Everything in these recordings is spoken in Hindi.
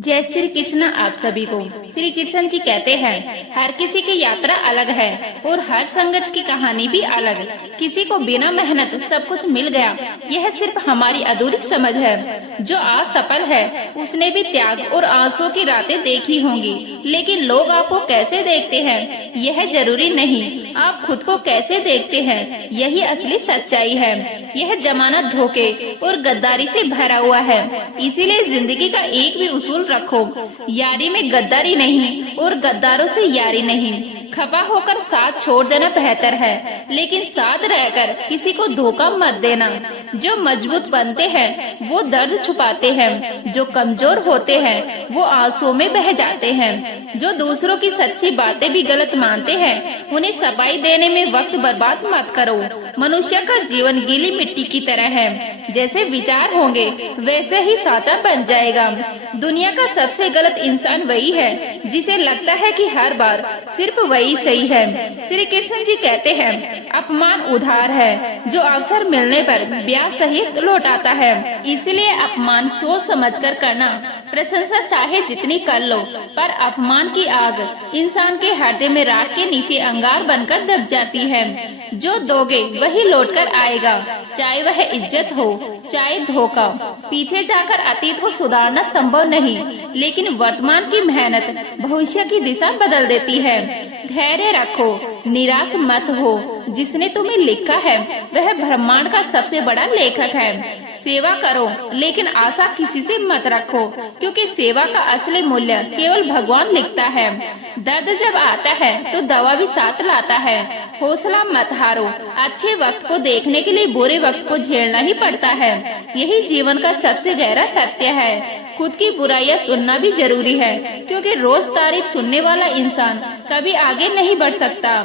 जय श्री कृष्ण आप सभी को। श्री कृष्ण जी कहते हैं हर किसी की यात्रा अलग है और हर संघर्ष की कहानी भी अलग। किसी को बिना मेहनत सब कुछ मिल गया, यह सिर्फ हमारी अधूरी समझ है। जो आज सफल है उसने भी त्याग और आंसुओं की रातें देखी होंगी, लेकिन लोग आपको कैसे देखते हैं यह जरूरी नहीं, आप खुद को कैसे देखते हैं यही असली सच्चाई है। यह जमाना धोखे और गद्दारी से भरा हुआ है, इसीलिए जिंदगी का एक भी उसूल रखो, यारी में गद्दारी नहीं और गद्दारों से यारी नहीं। खफा होकर साथ छोड़ देना बेहतर है, लेकिन साथ रहकर किसी को धोखा मत देना। जो मजबूत बनते हैं वो दर्द छुपाते हैं, जो कमजोर होते हैं वो आंसुओं में बह जाते हैं। जो दूसरों की सच्ची बातें भी गलत मानते हैं उन्हें सफाई देने में वक्त बर्बाद मत करो। मनुष्य का जीवन गीली मिट्टी की तरह है, जैसे विचार होंगे वैसे ही साचा बन जाएगा। दुनिया का सबसे गलत इंसान वही है जिसे लगता है कि हर बार सिर्फ वही सही है। श्री कृष्ण जी कहते हैं अपमान उधार है जो अवसर मिलने पर ब्याज सहित लौटाता है, इसलिए अपमान सोच समझकर करना। प्रशंसा चाहे जितनी कर लो, पर अपमान की आग इंसान के हृदय में राख के नीचे अंगार बनकर दब जाती है। जो दोगे वही लौटकर आएगा, चाहे वह इज्जत हो चाहे धोखा। पीछे जाकर अतीत को सुधारना संभव नहीं, लेकिन वर्तमान की मेहनत भविष्य की दिशा बदल देती है। धैर्य रखो, निराश मत हो, जिसने तुम्हें लिखा है वह ब्रह्मांड का सबसे बड़ा लेखक है। सेवा करो लेकिन आशा किसी से मत रखो, क्योंकि सेवा का असली मूल्य केवल भगवान लिखता है। दर्द जब आता है तो दवा भी साथ लाता है। हौसला मत हारो, अच्छे वक्त को देखने के लिए बुरे वक्त को झेलना ही पड़ता है। यही जीवन का सबसे गहरा सत्य है। खुद की बुराइयां सुनना भी जरूरी है, क्योंकि रोज तारीफ सुनने वाला इंसान कभी आगे नहीं बढ़ सकता।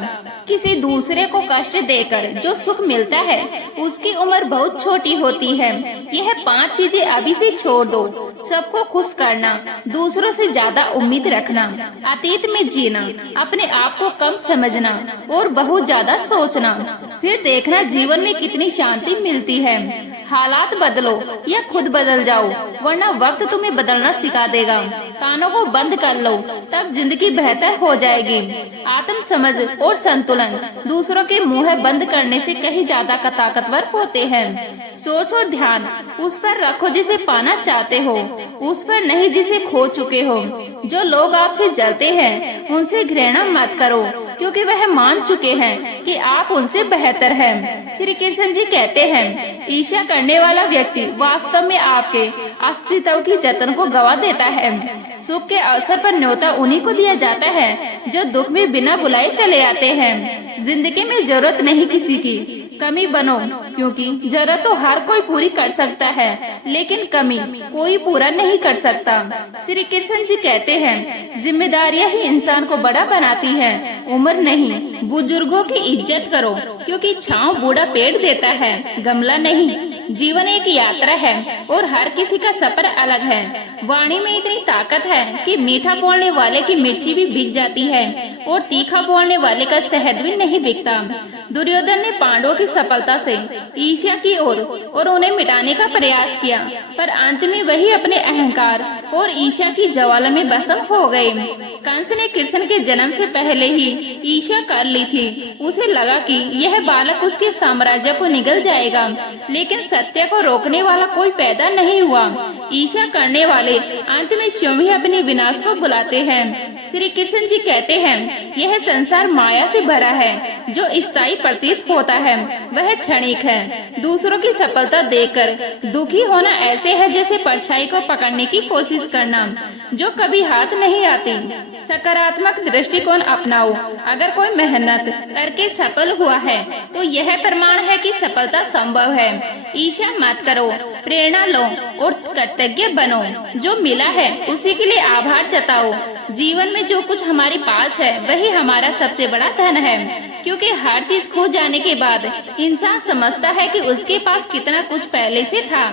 किसी दूसरे को कष्ट देकर जो सुख मिलता है उसकी उम्र बहुत छोटी होती है। यह 5 चीजें अभी से छोड़ दो। सबको खुश करना, दूसरों से ज्यादा उम्मीद रखना, अतीत में जीना, अपने आप को कम समझना और बहुत ज्यादा सोचना। फिर देखना जीवन में कितनी शांति मिलती है। हालात बदलो या खुद बदल जाओ, वरना वक्त तुम्हें बदलना सिखा देगा। कानों को बंद कर लो, तब जिंदगी बेहतर हो जाएगी। आत्म समझ और संतुलन दूसरों के मुंह बंद करने से कहीं ज्यादा ताकतवर होते हैं। सोच और ध्यान उस पर रखो जिसे पाना चाहते हो, उस पर नहीं जिसे खो चुके हो। जो लोग आपसे जलते हैं उनसे घृणा मत करो, क्योंकि वह मान चुके हैं कि आप उनसे बेहतर हैं। श्री कृष्ण जी कहते हैं ईर्ष्या करने वाला व्यक्ति वास्तव में आपके अस्तित्व की जतन को गवा देता है। सुख के अवसर पर न्योता उन्हीं को दिया जाता है जो दुख में बिना बुलाए चले आते हैं। जिंदगी में जरूरत नहीं किसी की, कमी बनो, क्योंकि जरूरत तो हर कोई पूरी कर सकता है, लेकिन कमी कोई पूरा नहीं कर सकता। श्री कृष्ण जी कहते हैं जिम्मेदारियां ही इंसान को बड़ा बनाती हैं, उम्र नहीं। बुजुर्गों की इज्जत करो, क्योंकि छांव बूढ़ा पेड़ देता है, गमला नहीं। जीवन एक यात्रा है और हर किसी का सफर अलग है। वाणी में इतनी ताकत है कि मीठा बोलने वाले की मिर्ची भी बिक जाती है और तीखा बोलने वाले का शहद भी नहीं बिकता। दुर्योधन ने पांडवों की सफलता से ईर्ष्या की और उन्हें मिटाने का प्रयास किया, पर अंत में वही अपने अहंकार और ईर्ष्या की ज्वाला में भस्म हो गए। कंस ने कृष्ण के जन्म से पहले ही ईर्ष्या कर ली थी। उसे लगा कि यह बालक उसके साम्राज्य को निगल जाएगा, लेकिन सत्य को रोकने वाला कोई पैदा नहीं हुआ। ईर्ष्या करने वाले अंत में स्वयं ही अपने विनाश को बुलाते हैं। श्री कृष्ण जी कहते हैं यह संसार माया से भरा है, जो स्थायी प्रतीत होता है वह क्षणिक है। दूसरों की सफलता देखकर दुखी होना ऐसे है जैसे परछाई को पकड़ने की कोशिश करना, जो कभी हाथ नहीं आती। सकारात्मक दृष्टिकोण अपनाओ। अगर कोई मेहनत करके सफल हुआ है तो यह प्रमाण है कि सफलता संभव है। ईर्ष्या मत करो, प्रेरणा लो और कृतज्ञ बनो। जो मिला है उसी के लिए आभार जताओ। जीवन में जो कुछ हमारे पास है वही हमारा सबसे बड़ा धन है, क्योंकि हर चीज खो जाने के बाद इंसान समझता है कि उसके पास कितना कुछ पहले से था।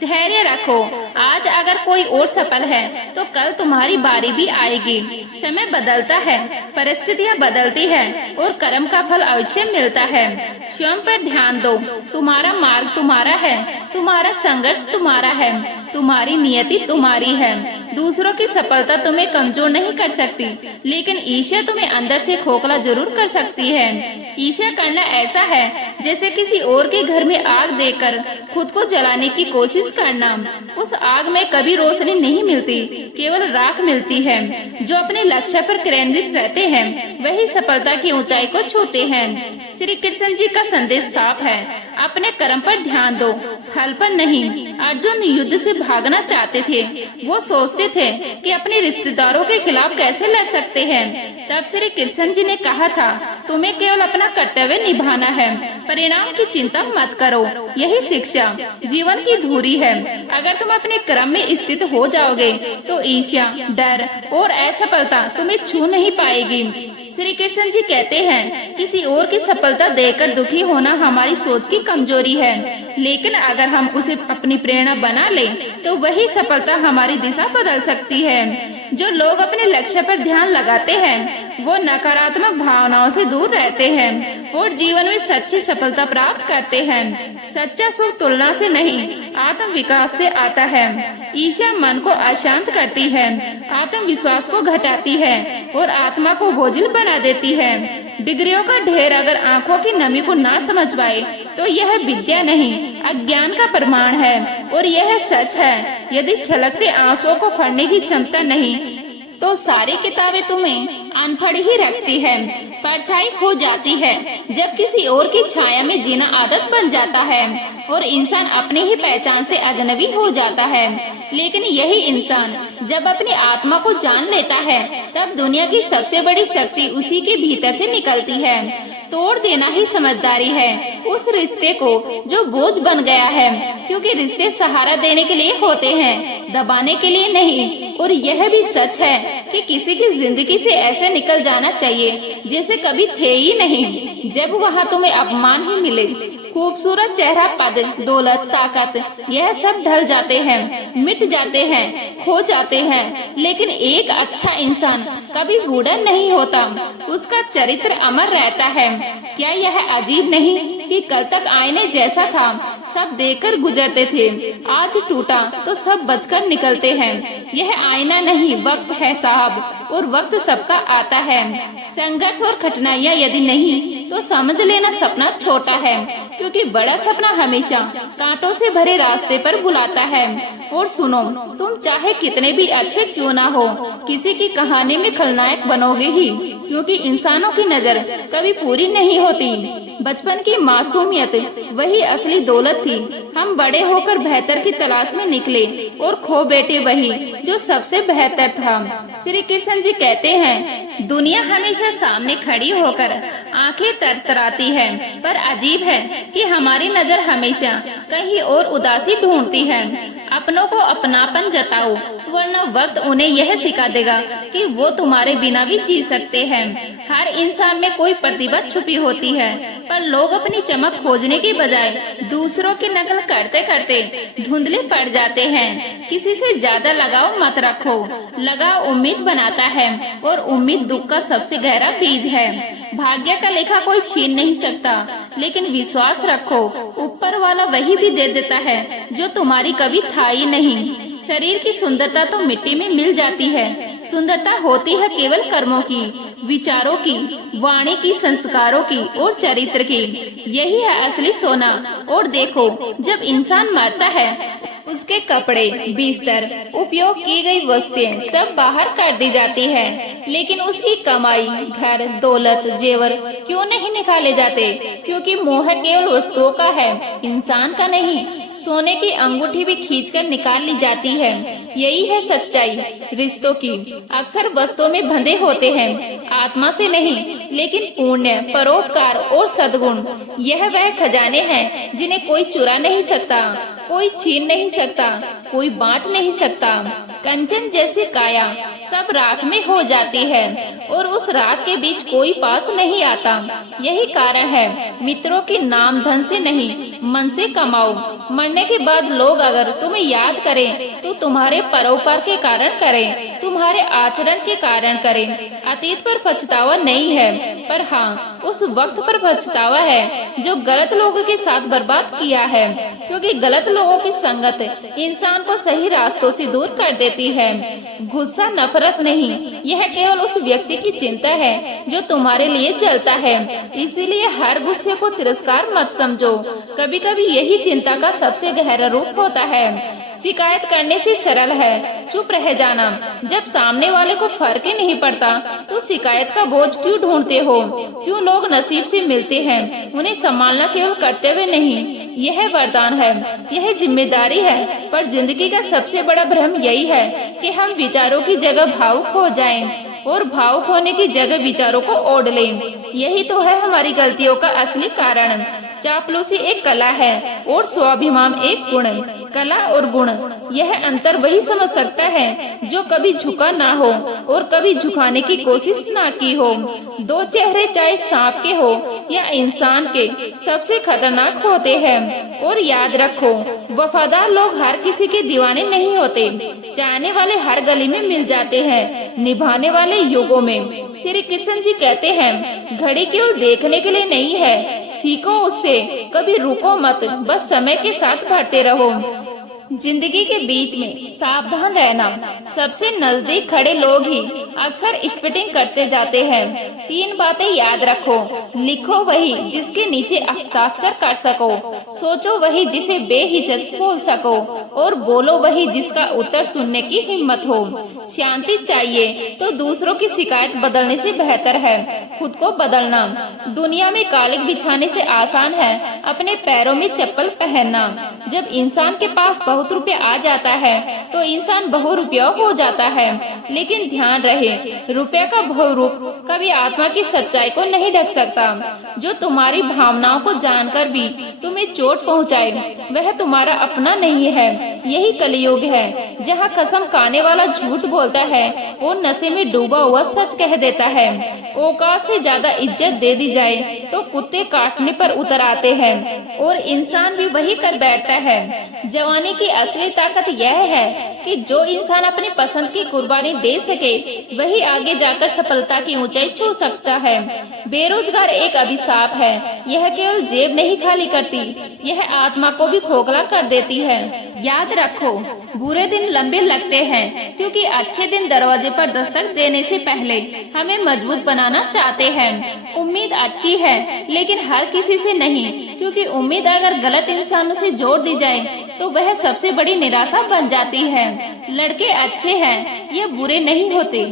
धैर्य रखो, आज अगर कोई और सफल है तो कल तुम्हारी बारी भी आएगी। समय बदलता है, परिस्थितियाँ बदलती है और कर्म का फल अवश्य मिलता है। स्वयं पर ध्यान दो, तुम्हारा मार्ग तुम्हारा है, तुम्हारा संघर्ष तुम्हारा है, तुम्हारी नियति तुम्हारी है। दूसरों की सफलता तुम्हें कमजोर नहीं कर सकती, लेकिन ईर्ष्या तुम्हें अंदर से खोखला जरूर कर सकती है। ईर्ष्या करना ऐसा है जैसे किसी और के घर में आग देकर खुद को जलाने की कोशिश करना। उस आग में कभी रोशनी नहीं मिलती, केवल राख मिलती है। जो अपने लक्ष्य पर केंद्रित रहते हैं वही सफलता की ऊंचाई को छूते हैं। श्री कृष्ण जी का संदेश साफ है, अपने कर्म पर ध्यान दो, फल पर नहीं। अर्जुन युद्ध से भागना चाहते थे, वो सोचते थे कि अपने रिश्तेदारों के खिलाफ कैसे लड़ सकते हैं। तब श्री कृष्ण जी ने कहा था, तुम्हें केवल अपना कर्तव्य निभाना है, परिणाम की चिंता मत करो। यही शिक्षा जीवन की धुरी है। अगर तुम अपने कर्म में स्थित हो जाओगे तो ईर्ष्या, डर और असफलता तुम्हें छू नहीं पाएगी। श्री कृष्ण जी कहते हैं, किसी और की सफलता देखकर दुखी होना हमारी सोच की कमजोरी है, लेकिन अगर हम उसे अपनी प्रेरणा बना लें तो वही सफलता हमारी दिशा बदल सकती है। जो लोग अपने लक्ष्य पर ध्यान लगाते हैं वो नकारात्मक भावनाओं से दूर रहते हैं और जीवन में सच्ची सफलता प्राप्त करते हैं। सच्चा सुख तुलना से नहीं, आत्म विकास से आता है। ईर्ष्या मन को अशांत करती है, आत्मविश्वास को घटाती है और आत्मा को बोझिल बना देती है। डिग्रियों का ढेर अगर आंखों की नमी को ना समझ पाए तो यह विद्या नहीं, अज्ञान का प्रमाण है। और यह सच है, यदि छलकते आंसुओं को पढ़ने की क्षमता नहीं तो सारी किताबें तुम्हें अनपढ़ ही रखती है। परछाई खो जाती है जब किसी और की छाया में जीना आदत बन जाता है और इंसान अपनी ही पहचान से अजनबी हो जाता है। लेकिन यही इंसान जब अपनी आत्मा को जान लेता है तब दुनिया की सबसे बड़ी शक्ति उसी के भीतर से निकलती है। तोड़ देना ही समझदारी है उस रिश्ते को जो बोझ बन गया है, क्योंकि रिश्ते सहारा देने के लिए होते हैं, दबाने के लिए नहीं। और यह भी सच है कि किसी की जिंदगी से ऐसे निकल जाना चाहिए जैसे कभी थे ही नहीं, जब वहाँ तुम्हें अपमान ही मिले। खूबसूरत चेहरा, पद, दौलत, ताकत, यह सब ढल जाते हैं, मिट जाते हैं, खो जाते हैं, लेकिन एक अच्छा इंसान कभी बूढ़ा नहीं होता, उसका चरित्र अमर रहता है। क्या यह अजीब नहीं कि कल तक आईने जैसा था, सब देखकर गुजरते थे, आज टूटा तो सब बचकर निकलते हैं। यह आईना नहीं, वक्त है साहब, और वक्त सबका आता है। संघर्ष और कठिनाइयाँ यदि नहीं तो समझ लेना सपना छोटा है, क्योंकि बड़ा सपना हमेशा कांटों से भरे रास्ते पर बुलाता है। और सुनो, तुम चाहे कितने भी अच्छे क्यों ना हो, किसी की कहानी में खलनायक बनोगे ही, क्योंकि इंसानों की नजर कभी पूरी नहीं होती। बचपन की मासूमियत वही असली दौलत थी। हम बड़े होकर बेहतर की तलाश में निकले और खो बैठे वही जो सबसे बेहतर था। श्री कृष्ण जी कहते हैं, दुनिया हमेशा सामने खड़ी होकर आंखें तरतराती है, पर अजीब है कि हमारी नजर हमेशा कहीं और उदासी ढूंढती है। अपनों को अपनापन जताओ, वरना वक्त उन्हें यह सिखा देगा कि वो तुम्हारे बिना भी जी सकते हैं। हर इंसान में कोई प्रतिभा छुपी होती है, पर लोग अपनी चमक खोजने के बजाय दूसरों की नकल करते करते धुंधले पड़ जाते हैं। किसी से ज्यादा लगाव मत रखो, लगाव उम्मीद बनाता है और उम्मीद दुख का सबसे गहरा बीज है। भाग्य का लेखा कोई छीन नहीं सकता, लेकिन विश्वास रखो, ऊपर वाला वही भी दे देता है जो तुम्हारी कभी था ही नहीं। शरीर की सुंदरता तो मिट्टी में मिल जाती है, सुंदरता होती है केवल कर्मों की, विचारों की, वाणी की, संस्कारों की और चरित्र की। यही है असली सोना। और देखो, जब इंसान मरता है उसके कपड़े, बिस्तर, उपयोग की गई वस्तुएं सब बाहर कर दी जाती है, लेकिन उसकी कमाई, घर, दौलत, जेवर क्यों नहीं निकाले जाते? क्योंकि मोह केवल वस्तुओं का है, इंसान का नहीं। सोने की अंगूठी भी खींचकर निकाल ली जाती है। यही है सच्चाई रिश्तों की। अक्सर वस्तुओं में बंधे होते हैं, आत्मा से नहीं, लेकिन पुण्य, परोपकार और सद्गुण, यह वह खजाने हैं जिन्हें कोई चुरा नहीं सकता, कोई छीन नहीं सकता, कोई बांट नहीं सकता। कंचन जैसी काया सब राख में हो जाती है और उस राख के बीच कोई पास नहीं आता। यही कारण है मित्रों की नाम धन से नहीं मन से कमाओ। मरने के बाद लोग अगर तुम्हें याद करें तो तुम्हारे परोपकार के कारण करें, तुम्हारे आचरण के कारण करें। अतीत पर पछतावा नहीं है, पर हाँ उस वक्त पर पछतावा है जो गलत लोगों के साथ बर्बाद किया है, क्योंकि गलत लोगों की संगत इंसान को सही रास्तों से दूर कर देती है। गुस्सा नफरत नहीं, यह केवल उस व्यक्ति की चिंता है जो तुम्हारे लिए जलता है। इसीलिए हर गुस्से को तिरस्कार मत समझो, कभी कभी यही चिंता का सबसे गहरा रूप होता है। शिकायत करने से सरल है चुप रह जाना। जब सामने वाले को फर्क ही नहीं पड़ता तो शिकायत का बोझ क्यों ढूंढते हो? क्यों लोग नसीब से मिलते हैं, उन्हें संभालना केवल कर्तव्य नहीं, यह वरदान है, यह जिम्मेदारी है। पर जिंदगी का सबसे बड़ा भ्रम यही है कि हम विचारों की जगह भावुक हो जाएं और भावुक होने की जगह विचारों को ओढ़ लें। यही तो है हमारी गलतियों का असली कारण। चापलूसी एक कला है और स्वाभिमान एक गुण। कला और गुण, यह अंतर वही समझ सकता है जो कभी झुका ना हो और कभी झुकाने की कोशिश ना की हो। दो चेहरे चाहे सांप के हो या इंसान के, सबसे खतरनाक होते हैं। और याद रखो, वफादार लोग हर किसी के दीवाने नहीं होते। चाहने वाले हर गली में मिल जाते हैं, निभाने वाले युगों में। श्री कृष्ण जी कहते हैं, घड़ी केवल देखने के लिए नहीं है, सीखो उससे, कभी रुको मत, बस समय के साथ बढ़ते रहो। जिंदगी के बीच में सावधान रहना। सबसे नजदीक खड़े लोग ही अक्सर स्पिटिंग करते जाते हैं। 3 बातें याद रखो। लिखो वही जिसके नीचे हस्ताक्षर कर सको, सोचो वही जिसे बेहिचक बोल सको, और बोलो वही जिसका उत्तर सुनने की हिम्मत हो। शांति चाहिए तो दूसरों की शिकायत बदलने से बेहतर है खुद को बदलना। दुनिया में कालिक बिछाने से आसान है अपने पैरों में चप्पल पहनना। जब इंसान के पास बहुत रुपया आ जाता है तो इंसान बहुरूपिया हो जाता है। लेकिन ध्यान रहे, रुपया का बहुरूप कभी आत्मा की सच्चाई को नहीं ढक सकता। जो तुम्हारी भावनाओं को जानकर भी तुम्हें चोट पहुंचाए, वह तुम्हारा अपना नहीं है। यही कलयुग है जहाँ कसम खाने वाला झूठ बोलता है और नशे में डूबा हुआ सच कह देता है। औकात से ज्यादा इज्जत दे दी जाए तो कुत्ते काटने पर उतर आते हैं और इंसान भी वही कर बैठता है। जवानी की असली ताकत यह है कि जो इंसान अपनी पसंद की कुर्बानी दे सके वही आगे जाकर सफलता की ऊंचाई छू सकता है। बेरोजगार एक अभिशाप है। यह केवल जेब नहीं खाली करती, यह आत्मा को भी खोखला कर देती है। याद रखो, बुरे दिन लंबे लगते हैं क्योंकि अच्छे दिन दरवाजे पर दस्तक देने से पहले हमें मजबूत बनाना चाहते हैं। उम्मीद अच्छी है लेकिन हर किसी से नहीं, क्योंकि उम्मीद अगर गलत इंसानों से जोड़ दी जाए तो वह सबसे बड़ी निराशा बन जाती है। लड़के अच्छे हैं, ये बुरे नहीं होते,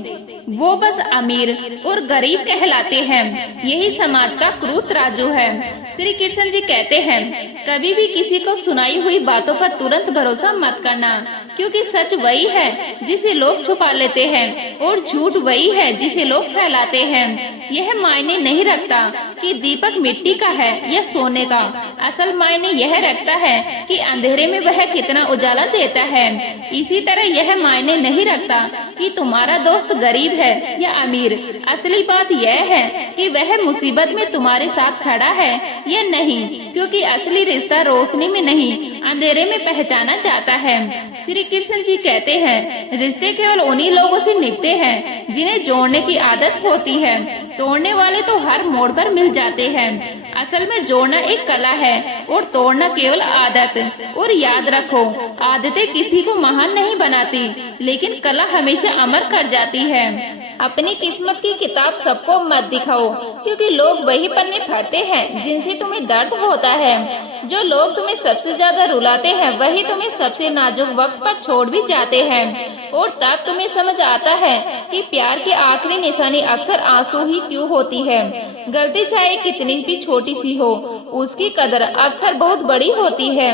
वो बस अमीर और गरीब कहलाते हैं। यही समाज का क्रूर तराजू है। श्री कृष्ण जी कहते हैं, कभी भी किसी को सुनाई हुई बातों पर तुरंत भरोसा मत करना, क्योंकि सच वही है जिसे लोग छुपा लेते हैं और झूठ वही है जिसे लोग फैलाते हैं। यह मायने नहीं रखता कि दीपक मिट्टी का है या सोने का, असल मायने यह रखता है कि अंधेरे में वह कितना उजाला देता है। इसी तरह यह मायने नहीं रखता कि तुम्हारा दोस्त गरीब है या अमीर, असली बात यह है कि वह मुसीबत में तुम्हारे साथ खड़ा है या नहीं, क्योंकि असली रिश्ता रोशनी में नहीं अंधेरे में पहचाना जाता है। श्री कृष्ण जी कहते हैं, रिश्ते केवल उन्हीं लोगों से निकलते हैं जिन्हें जोड़ने की आदत होती है, तोड़ने वाले तो हर मोड़ पर मिल जाते हैं। असल में जोड़ना एक कला है और तोड़ना केवल आदत। और याद रखो, आदतें किसी को महान नहीं बनाती, लेकिन कला हमेशा अमर कर जाती है। अपनी किस्मत की किताब सबको मत दिखाओ, क्योंकि लोग वही पन्ने पढ़ते हैं जिनसे तुम्हें दर्द होता है। जो लोग तुम्हें सबसे ज्यादा रुलाते हैं वही तुम्हें सबसे नाजुक वक्त पर छोड़ भी जाते हैं। और तब तुम्हें समझ आता है कि प्यार की आखिरी निशानी अक्सर आंसू ही क्यों होती है। गलती चाहे कितनी भी छोटी सी हो, उसकी कदर अक्सर बहुत बड़ी होती है।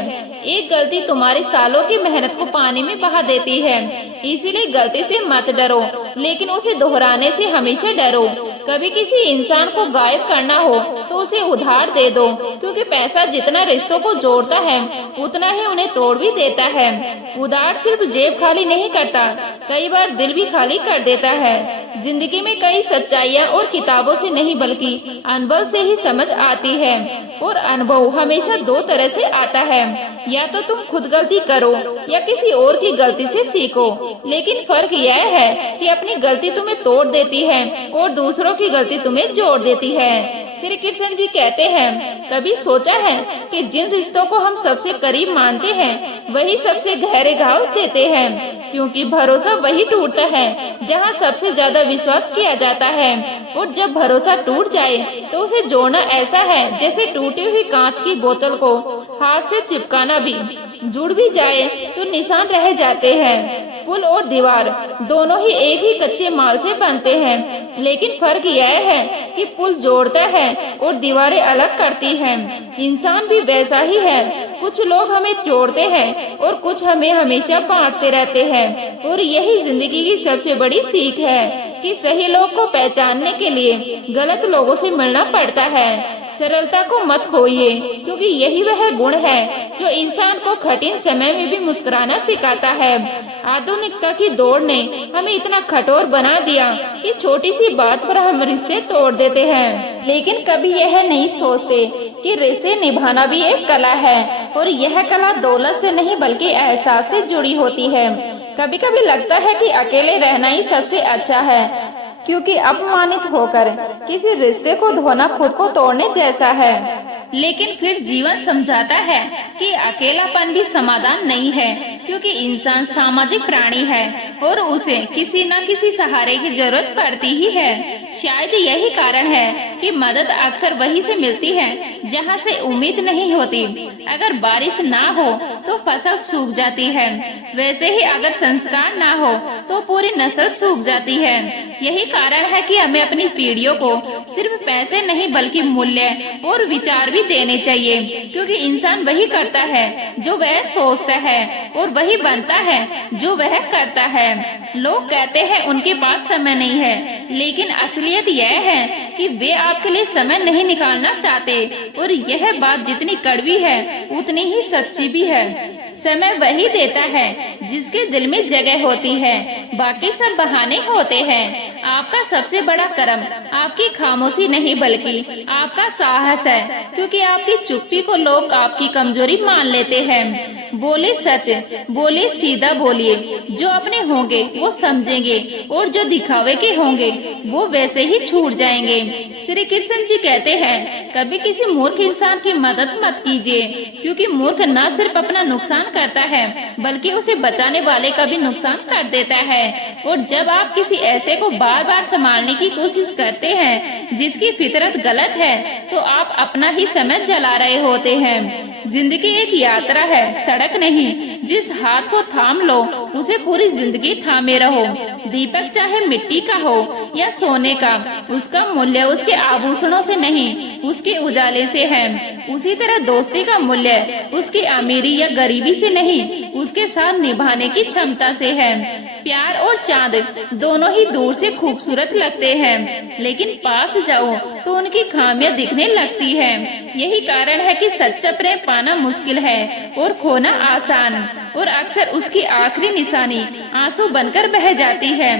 एक गलती तुम्हारे सालों की मेहनत को पानी में बहा देती है। इसीलिए गलती से मत डरो, लेकिन उसे दोहराने से हमेशा डरो। कभी किसी इंसान को गायब करना हो तो उसे उधार दे दो, क्योंकि पैसा जितना रिश्तों को जोड़ता है उतना ही उन्हें तोड़ भी देता है। उधार सिर्फ जेब खाली नहीं करता, कई बार दिल भी खाली कर देता है। जिंदगी में कई सच्चाइयाँ और किताबों से नहीं बल्कि अनुभव से ही समझ आती है, और अनुभव हमेशा दो तरह से आता है, या तो तुम खुद गलती करो या किसी और की गलती से सीखो। लेकिन फर्क यह है कि अपनी गलती तुम्हें तोड़ देती है और दूसरों की गलती तुम्हें जोड़ देती है। श्री कृष्ण जी कहते हैं, कभी सोचा है कि जिन रिश्तों को हम सबसे करीब मानते हैं वही सबसे गहरे घाव देते हैं, क्योंकि भरोसा वही टूटता है जहाँ सबसे ज्यादा विश्वास किया जाता है, और जब भरोसा टूट जाए तो उसे जोड़ना ऐसा है जैसे टूटी हुई कांच की बोतल को हाथ से चिपकाना भी, जुड़ भी जाए तो निशान रह जाते हैं। पुल और दीवार दोनों ही एक ही कच्चे माल से बनते हैं, लेकिन फर्क यह है कि पुल जोड़ता है और दीवारें अलग करती हैं। इंसान भी वैसा ही है, कुछ लोग हमें जोड़ते हैं और कुछ हमें हमेशा बांटते रहते हैं, और यही जिंदगी की सबसे बड़ी सीख है कि सही लोग को पहचानने के लिए गलत लोगों से मिलना पड़ता है। सरलता को मत खोइए, क्योंकि यही वह गुण है जो इंसान को कठिन समय में भी मुस्कुराना सिखाता है। आधुनिकता की दौड़ ने हमें इतना कठोर बना दिया कि छोटी सी बात पर हम रिश्ते तोड़ देते हैं, लेकिन कभी यह नहीं सोचते कि रिश्ते निभाना भी एक कला है, और यह कला दौलत से नहीं बल्कि एहसास से जुड़ी होती है। कभी कभी लगता है कि अकेले रहना ही सबसे अच्छा है, क्योंकि अपमानित होकर किसी रिश्ते को धोना खुद को तोड़ने जैसा है। लेकिन फिर जीवन समझाता है कि अकेलापन भी समाधान नहीं है, क्योंकि इंसान सामाजिक प्राणी है और उसे किसी न किसी सहारे की जरूरत पड़ती ही है। शायद यही कारण है कि मदद अक्सर वहीं से मिलती है जहां से उम्मीद नहीं होती। अगर बारिश ना हो तो फसल सूख जाती है, वैसे ही अगर संस्कार ना हो तो पूरी नस्ल सूख जाती है। यही कारण है कि हमें अपनी पीढ़ियों को सिर्फ पैसे नहीं बल्कि मूल्य और विचार भी देने चाहिए, क्योंकि इंसान वही करता है जो वह सोचता है और वही बनता है जो वह करता है। लोग कहते हैं उनके पास समय नहीं है, लेकिन असलियत यह है कि वे आपके लिए समय नहीं निकालना चाहते, और यह बात जितनी कड़वी है उतनी ही सच्ची भी है। समय वही देता है जिसके दिल में जगह होती है, बाकी सब बहाने होते हैं। आपका सबसे बड़ा कर्म आपकी खामोशी नहीं बल्कि आपका साहस है, क्योंकि आपकी चुप्पी को लोग आपकी कमजोरी मान लेते हैं। बोले सच, बोले सीधा बोलिए, जो अपने होंगे वो समझेंगे और जो दिखावे के होंगे वो वैसे ही छूट जाएंगे। श्री कृष्ण जी कहते हैं, कभी किसी मूर्ख इंसान की मदद मत कीजिए, क्योंकि मूर्ख न सिर्फ अपना नुकसान करता है बल्कि उसे बचाने वाले का भी नुकसान कर देता है। और जब आप किसी ऐसे को बार बार संभालने की कोशिश करते हैं जिसकी फितरत गलत है, तो आप अपना ही समय जला रहे होते हैं। जिंदगी एक यात्रा है, सड़क नहीं। जिस हाथ को थाम लो उसे पूरी जिंदगी थामे रहो। दीपक चाहे मिट्टी का हो या सोने का, उसका मूल्य उसके आभूषणों से नहीं उसके उजाले से है। उसी तरह दोस्ती का मूल्य उसकी अमीरी या गरीबी से नहीं उसके साथ निभाने की क्षमता से है। प्यार और चांद दोनों ही दूर से खूबसूरत लगते हैं, लेकिन पास जाओ तो उनकी खामियां दिखने लगती है। यही कारण है कि सच्चा प्रेम पाना मुश्किल है और खोना आसान, और अक्सर उसकी आखिरी निशानी आंसू बनकर बह जाती है।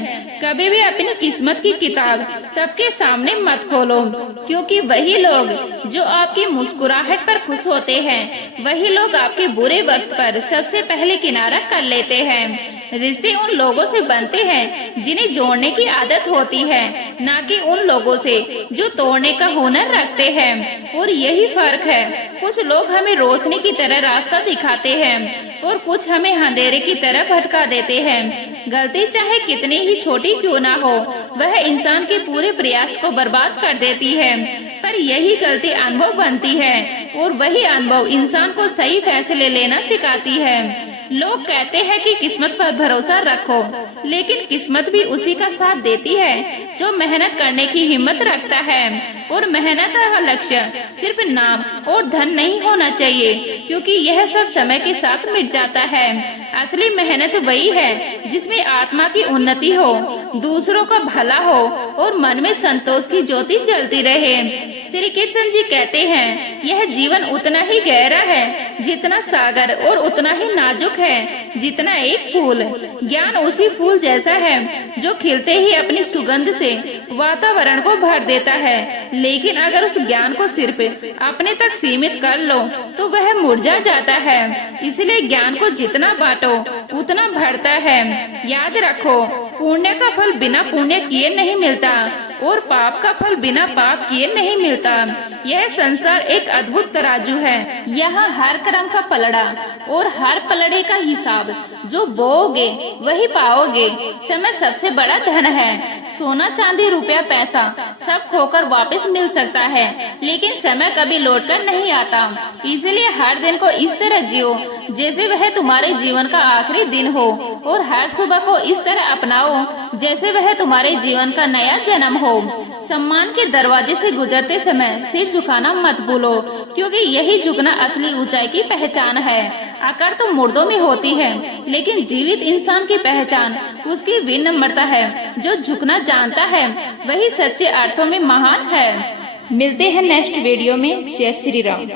कभी भी अपनी किस्मत की किताब सबके सामने मत खोलो, क्योंकि वही लोग जो आपकी मुस्कुराहट पर खुश होते हैं वही लोग आपके बुरे वक्त पर सबसे पहले किनारा कर लेते हैं। रिश्ते उन लोगों से बनते हैं जिन्हें जोड़ने की आदत होती है, न कि उन लोगों से जो तोड़ने का हुनर रखते हैं। और यही फर्क है, कुछ लोग हमें रोशनी की तरह रास्ता दिखाते हैं और कुछ हमें अंधेरे की तरह भटका देते हैं। गलती चाहे कितनी ही छोटी क्यों ना हो, वह इंसान के पूरे प्रयास को बर्बाद कर देती है। पर यही गलती अनुभव बनती है, और वही अनुभव इंसान को सही फैसले लेना सिखाती है। लोग कहते हैं कि किस्मत पर भरोसा रखो, लेकिन किस्मत भी उसी का साथ देती है जो मेहनत करने की हिम्मत रखता है। और मेहनत का लक्ष्य सिर्फ नाम और धन नहीं होना चाहिए, क्योंकि यह सब समय के साथ मिट जाता है। असली मेहनत वही है जिसमें आत्मा की उन्नति हो, दूसरों का भला हो और मन में संतोष की ज्योति जलती रहे। श्री कृष्ण जी कहते हैं, यह जीवन उतना ही गहरा है जितना सागर और उतना ही नाजुक है जितना एक फूल। ज्ञान उसी फूल जैसा है जो खिलते ही अपनी सुगंध से वातावरण को भर देता है, लेकिन अगर उस ज्ञान को सिर्फ अपने तक सीमित कर लो तो वह मुरझा जाता है। इसलिए ज्ञान को जितना बांटो उतना बढ़ता है। याद रखो, पुण्य का फल बिना पुण्य किए नहीं मिलता और पाप का फल बिना पाप किए नहीं मिलता। यह संसार एक अद्भुत तराजू है। यहाँ हर कर्म का पलड़ा और हर पलड़े का हिसाब। जो बोओगे वही पाओगे। समय सबसे बड़ा धन है। सोना चांदी रुपया पैसा सब खोकर वापस मिल सकता है, लेकिन समय कभी लौटकर नहीं आता। इसलिए हर दिन को इस तरह जियो जैसे वह तुम्हारे जीवन का आखिरी दिन हो, और हर सुबह को इस तरह अपनाओ जैसे वह तुम्हारे जीवन का नया जन्म हो। सम्मान के दरवाजे से गुजरते समय सिर झुकाना मत भूलो, क्योंकि यही झुकना असली ऊंचाई की पहचान है। अकड़ तो मुर्दों में होती है, लेकिन जीवित इंसान की पहचान उसकी विनम्रता है। जो झुकना जानता है वही सच्चे अर्थों में महान है। मिलते हैं नेक्स्ट वीडियो में। जय श्री राम।